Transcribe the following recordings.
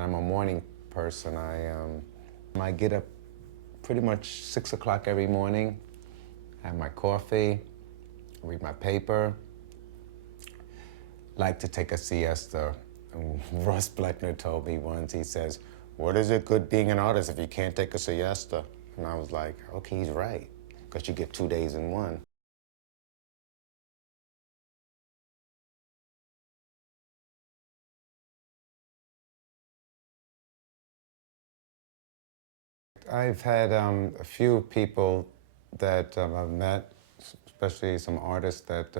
I'm a morning person. I get up pretty much 6 o'clock every morning, have my coffee, read my paper, like to take a siesta. Russ Bleckner told me once, he says, "What is it good being an artist if you can't take a siesta?" And I was like, okay, he's right, because you get 2 days in one. I've had a few people that I've met, especially some artists that,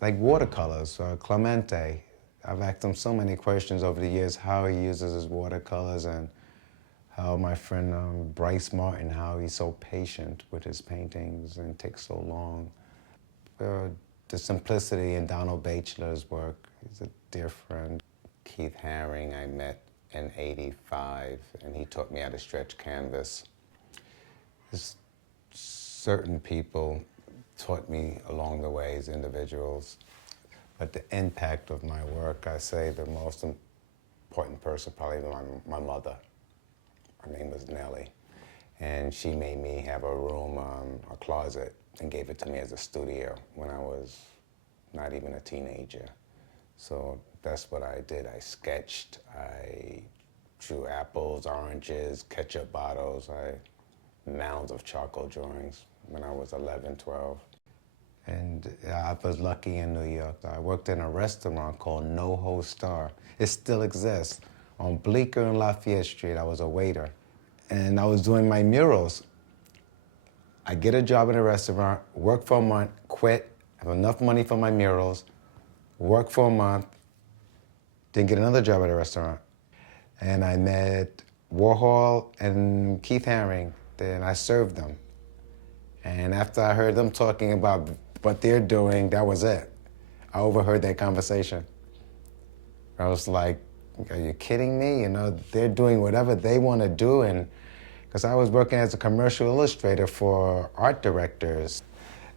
like watercolors, Clemente. I've asked him so many questions over the years, how he uses his watercolors, and how my friend Bryce Martin, how he's so patient with his paintings and takes so long. The simplicity in Donald Bachelor's work. He's a dear friend. Keith Haring I met in '85, and he taught me how to stretch canvas. There's certain people taught me along the way as individuals, but the impact of my work, I say the most important person, probably my mother. Her name was Nellie, and she made me have a room, a closet, and gave it to me as a studio when I was not even a teenager. So that's what I did. I sketched, I drew apples, oranges, ketchup bottles, mounds of charcoal drawings when I was 11, 12. And I was lucky in New York. I worked in a restaurant called NoHo Star. It still exists. On Bleecker and Lafayette Street, I was a waiter. And I was doing my murals. I get a job in a restaurant, work for a month, quit, have enough money for my murals, work for a month, then get another job at a restaurant. And I met Warhol and Keith Haring. Then I served them. And after I heard them talking about what they're doing, that was it. I overheard that conversation. I was like, are you kidding me? You know, they're doing whatever they want to do. And because I was working as a commercial illustrator for art directors.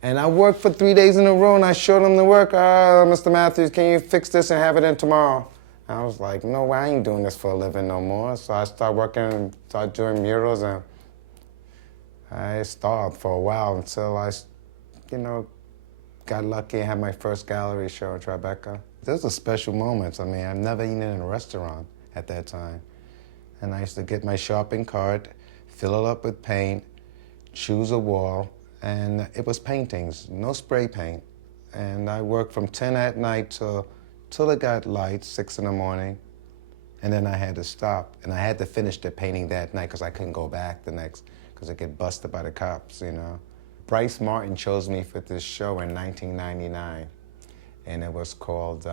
And I worked for 3 days in a row, and I showed them the work. Mr. Matthews, can you fix this and have it in tomorrow? And I was like, no way, I ain't doing this for a living no more. So I started working, started doing murals, and I starved for a while until I, you know, got lucky and had my first gallery show in Tribeca. Those are special moments. I mean, I've never eaten in a restaurant at that time. And I used to get my shopping cart, fill it up with paint, choose a wall, and it was paintings, no spray paint. And I worked from 10 at night till it got light, 6 in the morning. And then I had to stop. And I had to finish the painting that night because I couldn't go back the next, because I'd get busted by the cops, you know. Bryce Martin chose me for this show in 1999. And it was called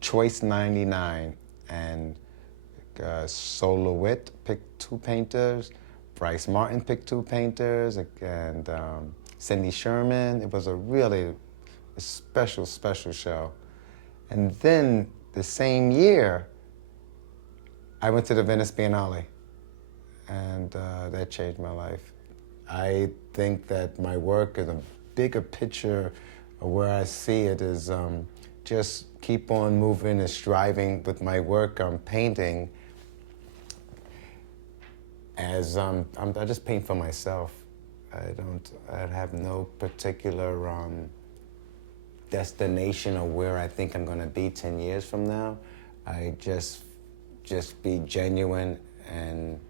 Choice 99. And Solowitt picked 2 painters, Bryce Martin picked 2 painters, and Cindy Sherman. It was a really special, special show. And then the same year, I went to the Venice Biennale, and that changed my life. I think that my work is a bigger picture of where I see it is just keep on moving and striving with my work. I'm painting as I just paint for myself. I have no particular destination or where I think I'm going to be 10 years from now. I just be genuine, and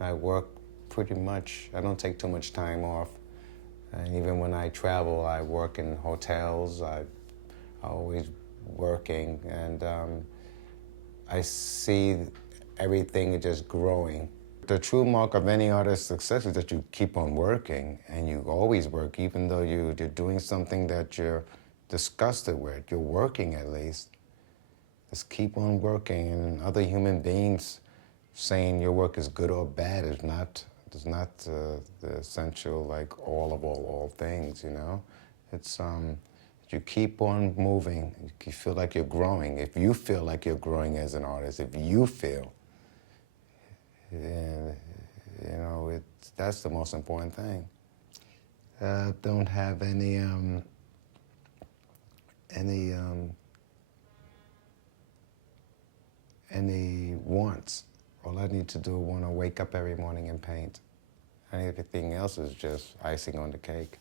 I work pretty much. I don't take too much time off. And even when I travel, I work in hotels. I'm always working, and I see everything just growing. The true mark of any artist's success is that you keep on working, and you always work, even though you're doing something that you're disgusted with. You're working at least. Just keep on working, and other human beings saying your work is good or bad is not the essential, like, all things, you know? It's, you keep on moving, you feel like you're growing. If you feel like you're growing as an artist, if you feel, you know, that's the most important thing. Don't have any any wants. All I need to do is want to wake up every morning and paint. And everything else is just icing on the cake.